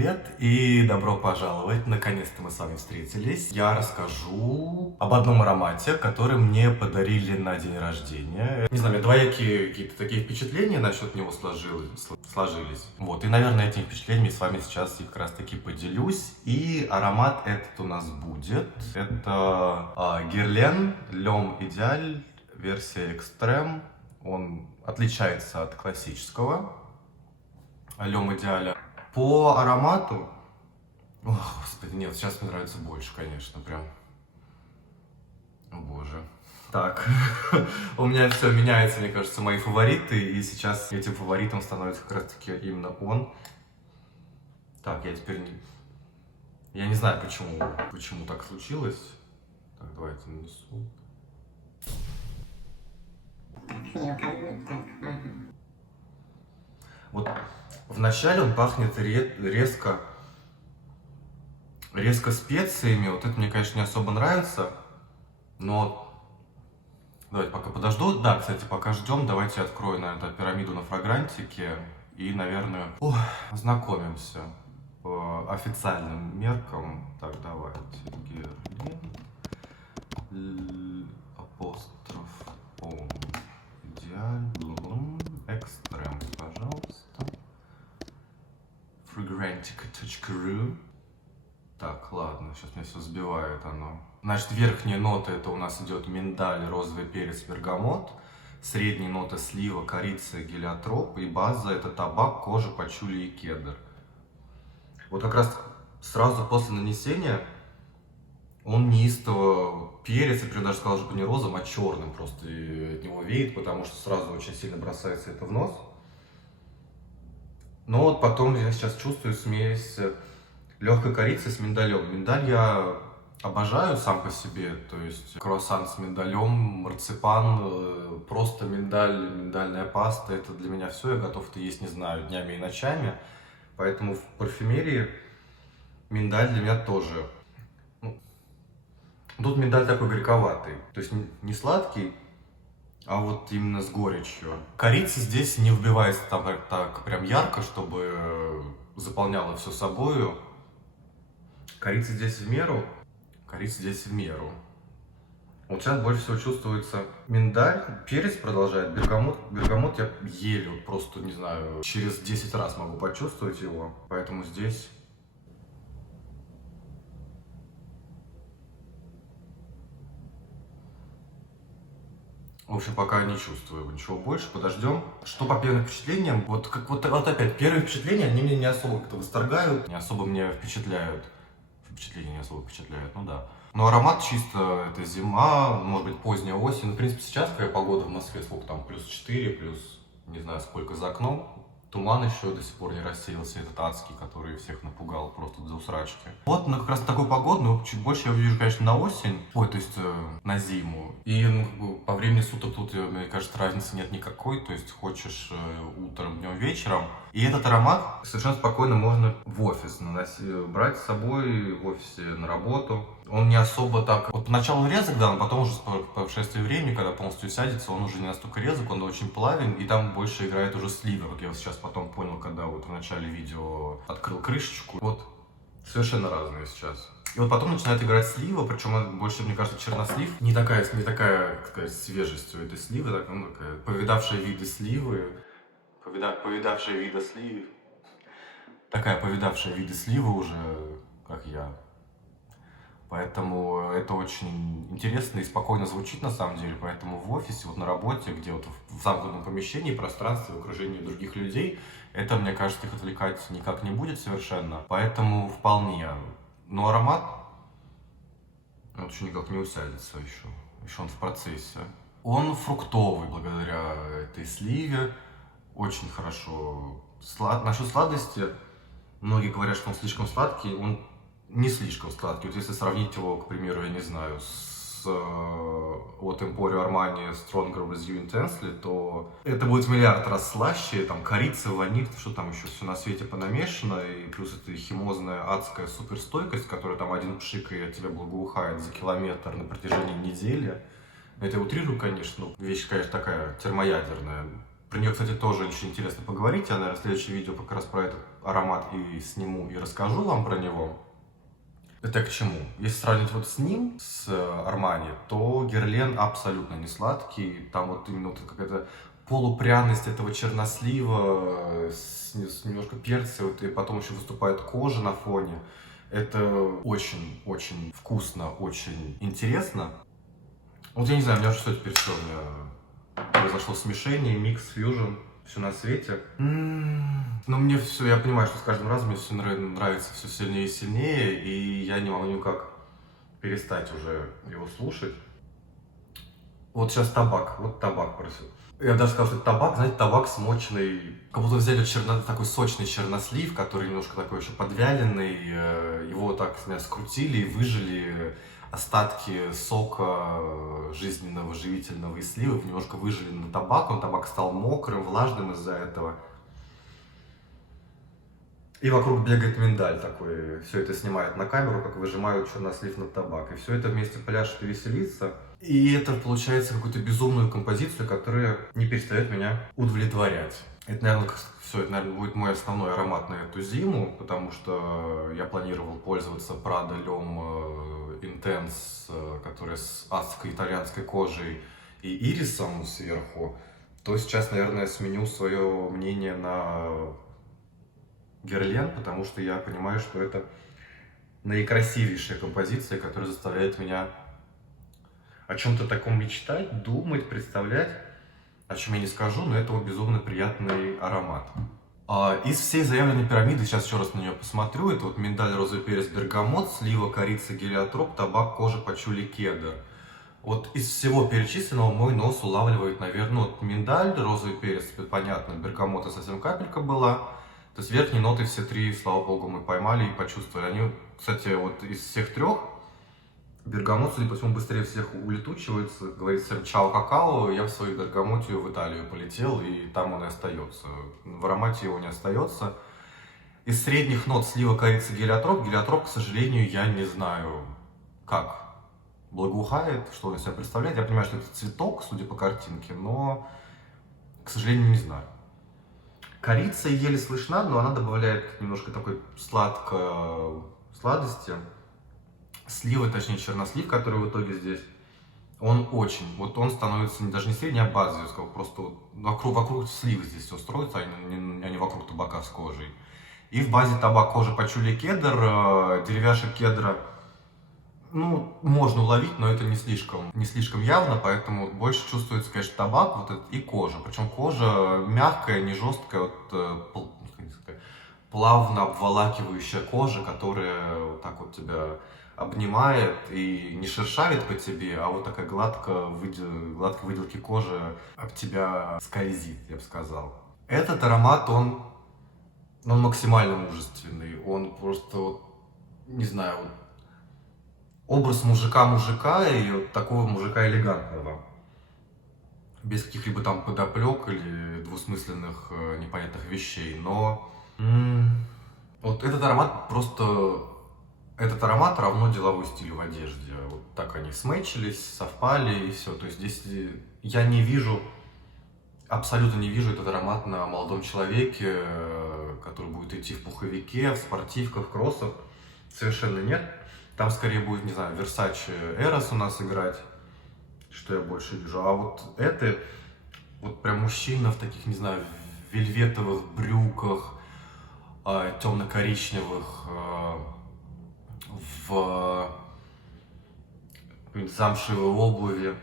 привет и добро пожаловать! Наконец-то мы с вами встретились. Я расскажу об одном аромате, который мне подарили на день рождения. Не знаю, у меня двоякие какие-то такие впечатления насчет него сложились. Вот, и, наверное, этими впечатлениями с вами сейчас как раз таки поделюсь. И аромат этот у нас будет. Это Guerlain L'Homme Idéal, версия Extreme. Он отличается от классического L'Homme Idéal. По аромату... О, господи, нет, сейчас мне нравится больше, конечно, прям. О, боже. Так, у меня все меняется, мне кажется, мои фавориты, и сейчас этим фаворитом становится как раз-таки именно он. Так, я теперь не... Я не знаю, почему так случилось. Так, давайте нанесу. Вот вначале он пахнет резко специями. Вот это мне, конечно, не особо нравится. Но давайте пока подожду. Да, кстати, пока ждем, давайте открою, наверное, пирамиду на фрагрантике. И, наверное, ознакомимся по официальным меркам. Так, давайте. Апостроф Идеал Экстрем, пожалуйста. Fragrantica.ru. Так, ладно, сейчас меня все сбивает оно. Значит, верхние ноты это у нас идет миндаль, розовый перец, бергамот. Средние ноты слива, корица, гелиотроп. И база это табак, кожа, пачули и кедр. Вот как раз сразу после нанесения он неистово перец, я бы даже сказал, что не розовым, а черным просто от него веет, потому что сразу очень сильно бросается это в нос. Но вот потом я сейчас чувствую смесь легкой корицы с миндалем. Миндаль я обожаю сам по себе, то есть круассан с миндалем, марципан, просто миндаль, миндальная паста, это для меня все, я готов это есть, не знаю, днями и ночами. Поэтому в парфюмерии миндаль для меня тоже. Тут миндаль такой горьковатый, то есть не сладкий, а вот именно с горечью. Корица здесь не вбивается так прям ярко, чтобы заполняла все собою. Корица здесь в меру. Вот сейчас больше всего чувствуется миндаль, перец продолжает, бергамот я еле, вот просто, не знаю, через 10 раз могу почувствовать его, поэтому здесь... В общем, пока не чувствую ничего больше, подождем. Что по первым впечатлениям? Вот опять, первые впечатления, они меня не особо как-то восторгают, не особо меня впечатляют. Впечатления не особо впечатляют, ну да. Но аромат чисто, это зима, может быть, поздняя осень. Ну, в принципе, сейчас какая погода в Москве, сколько там, плюс 4, плюс не знаю сколько за окном. Туман еще до сих пор не рассеялся, этот адский, который всех напугал просто до усрачки. Вот, ну, как раз такую погоду, но чуть больше я увижу, конечно, на осень, то есть на зиму. И по времени суток тут, мне кажется, разницы нет никакой, то есть хочешь утром, днем, вечером. И этот аромат совершенно спокойно можно в офис брать с собой в офисе на работу. Он не особо так... Вот поначалу резок, да, но потом уже по прошествии времени, когда полностью сядется, он уже не настолько резок, он очень плавен, и там больше играет уже слива, как я вот сейчас потом понял, когда вот в начале видео открыл крышечку. Вот совершенно разные сейчас. И вот потом начинает играть слива, причем больше, мне кажется, чернослив. Не такая, как сказать, свежесть у этой сливы, такая повидавшая виды сливы. Повидавшая виды сливы. Такая повидавшая виды сливы уже, как я. Поэтому это очень интересно и спокойно звучит на самом деле. Поэтому в офисе, вот на работе, где вот в замкнутом помещении, пространстве, в окружении других людей, это, мне кажется, их отвлекать никак не будет совершенно. Поэтому вполне. Но аромат, вот еще никак не усядется еще. Еще он в процессе. Он фруктовый благодаря этой сливе. Очень хорошо. Насчет сладости, многие говорят, что он слишком сладкий. Он не слишком сладкий. Вот если сравнить его, к примеру, я не знаю, с вот Emporio Armani Stronger with You Intensely, то это будет в миллиард раз слаще. Там корица, ваниль, что там еще все на свете понамешано. И плюс это химозная адская суперстойкость, которая там один пшик и от тебя благоухает за километр на протяжении недели. Это я утрирую, конечно, но вещь, конечно, такая термоядерная. Про нее, кстати, тоже очень интересно поговорить. Я, наверное, в следующем видео как раз про этот аромат и сниму, и расскажу вам про него. Это к чему? Если сравнить вот с ним, с Армани, то Герлен абсолютно не сладкий. Там вот именно вот какая-то полупряность этого чернослива с немножко перца, вот, и потом еще выступает кожа на фоне. Это очень-очень вкусно, очень интересно. Вот я не знаю, у меня что теперь все, у меня произошло смешение, микс, фьюжн, все на свете. Но мне все, я понимаю, что с каждым разом мне все нравится все сильнее и сильнее, и я не могу никак перестать уже его слушать. Вот сейчас табак, вот табак просто. Я даже сказал, что это табак, знаете, табак смоченный. Как будто взяли такой сочный чернослив, который немножко такой еще подвяленный. Его так скрутили и выжили остатки сока жизненного, живительного из сливок, немножко выжили на табак. Табак стал мокрым, влажным из-за этого. И вокруг бегает миндаль такой, все это снимает на камеру, как выжимают чернослив на табак. И все это вместе пляшет и веселится. И это получается какую-то безумную композицию, которая не перестает меня удовлетворять. Это, наверное, все, это, наверное, будет мой основной аромат на эту зиму, потому что я планировал пользоваться Prada L'Homme Intense, которая с адской итальянской кожей и ирисом сверху. То сейчас, наверное, сменю свое мнение на Герлен, потому что я понимаю, что это наикрасивейшая композиция, которая заставляет меня о чем-то таком мечтать, думать, представлять, о чем я не скажу, но это вот безумно приятный аромат. Из всей заявленной пирамиды, сейчас еще раз на нее посмотрю, это вот миндаль, розовый перец, бергамот, слива, корица, гелиотроп, табак, кожа, пачули, кедр. Вот из всего перечисленного мой нос улавливает, наверное, вот миндаль, розовый перец, понятно, бергамота совсем капелька была. То есть верхние ноты все три, слава богу, мы поймали и почувствовали. Они, кстати, вот из всех трех, бергамот, судя по всему, быстрее всех улетучивается. Говорит всем чао какао, я в свою бергамотию в Италию полетел, и там он и остается. В аромате его не остается. Из средних нот слива, корица, гелиотроп. Гелиотроп, к сожалению, я не знаю, как благоухает, что он из себя представляет. Я понимаю, что это цветок, судя по картинке, но, к сожалению, не знаю. Корица еле слышна, но она добавляет немножко такой сладости. Слива, точнее чернослив, который в итоге здесь, он очень, вот он становится даже не средний, а базовый, просто вот вокруг сливы здесь все строится, а не вокруг табака с кожей. И в базе табак, кожа, пачули, кедр, деревяшек кедра, ну, можно уловить, но это не слишком явно, поэтому больше чувствуется, конечно, табак вот этот, и кожа. Причем кожа мягкая, не жесткая, вот, плавно обволакивающая кожа, которая вот так вот тебя обнимает и не шершавит по тебе, а вот такая гладкой выделки кожи об тебя скользит, я бы сказал. Этот аромат, он максимально мужественный, он просто, вот, не знаю, вот, образ мужика и вот такого мужика элегантного. Без каких-либо там подоплек или двусмысленных непонятных вещей. Но вот этот аромат просто... Этот аромат равно деловой стилю в одежде. Вот так они сметчились, совпали и все. То есть здесь я не вижу, абсолютно не вижу этот аромат на молодом человеке, который будет идти в пуховике, в спортивках, в кроссах. Совершенно нет. Там скорее будет, не знаю, Versace Eros у нас играть, что я больше вижу. А вот это, вот прям мужчина в таких, не знаю, вельветовых брюках, темно-коричневых, в замшевой обуви,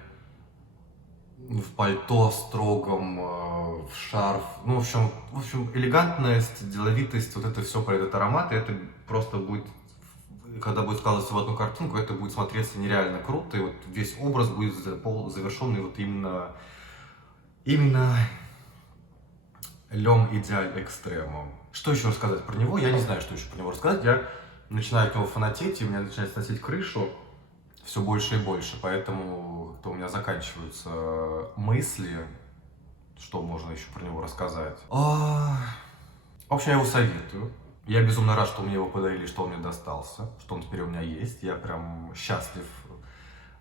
в пальто строгом, в шарф. Ну, в общем, элегантность, деловитость, вот это все про этот аромат, и это просто будет... Когда будет складываться в одну картинку, это будет смотреться нереально круто, и вот весь образ будет завершенный вот именно L'Homme Idéal Extrême. Что еще рассказать про него? Я не знаю, что еще про него рассказать. Я начинаю от него фанатеть, и у меня начинает сносить крышу все больше и больше, поэтому у меня заканчиваются мысли, что можно еще про него рассказать. В общем, я его советую. Я безумно рад, что мне его подарили, что он мне достался, что он теперь у меня есть. Я прям счастлив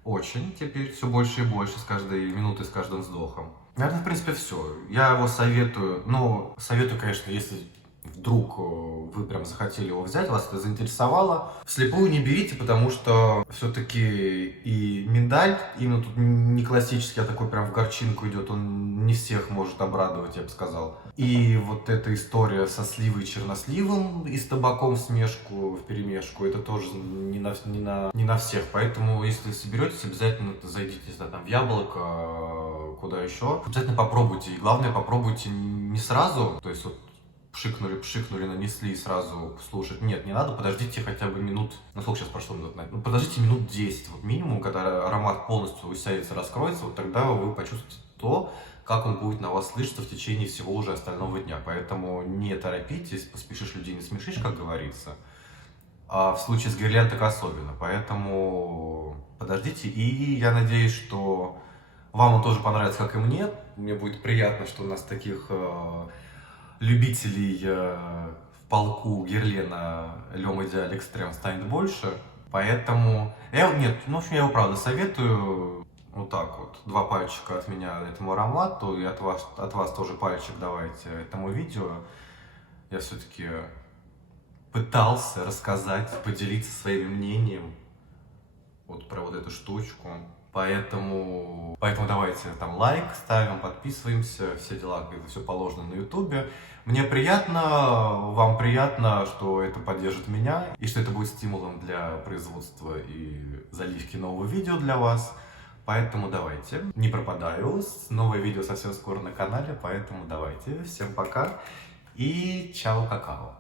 очень теперь, все больше и больше с каждой минутой, с каждым вздохом. Наверное, в принципе, все. Я его советую. Но советую, конечно, если вдруг вы прям захотели его взять, вас это заинтересовало, вслепую не берите, потому что все-таки и миндаль, именно тут не классический, а такой прям в горчинку идет, он не всех может обрадовать, я бы сказал. И вот эта история со сливой и черносливом и с табаком в смешку, в перемешку, это тоже не на всех. Поэтому, если соберетесь, обязательно зайдите, не знаю, там, в Яблоко, куда еще. Обязательно попробуйте. И главное, попробуйте не сразу, то есть вот пшикнули, нанесли и сразу слушать. Нет, не надо, подождите хотя бы минут, ну сколько сейчас прошло минут, ну подождите минут 10, вот минимум, когда аромат полностью усядется, раскроется, вот тогда вы почувствуете то, как он будет на вас слышаться в течение всего уже остального дня. Поэтому не торопитесь, поспешишь людей не смешишь, как говорится. А в случае с гирлянд так особенно. Поэтому подождите, и я надеюсь, что вам он тоже понравится, как и мне. Мне будет приятно, что у нас таких любителей в полку Герлена Лём Идеаль Экстрем станет больше. Поэтому, нет, ну, в общем, я его правда советую. Вот так вот. 2 пальчика от меня этому аромату, и от вас тоже пальчик давайте этому видео. Я все-таки пытался рассказать, поделиться своим мнением вот про вот эту штучку. Поэтому давайте там лайк ставим, подписываемся, все дела, это все положено на ютубе. Мне приятно, вам приятно, что это поддержит меня, и что это будет стимулом для производства и заливки нового видео для вас. Поэтому давайте, не пропадаю, новое видео совсем скоро на канале, поэтому давайте, всем пока и чао какао.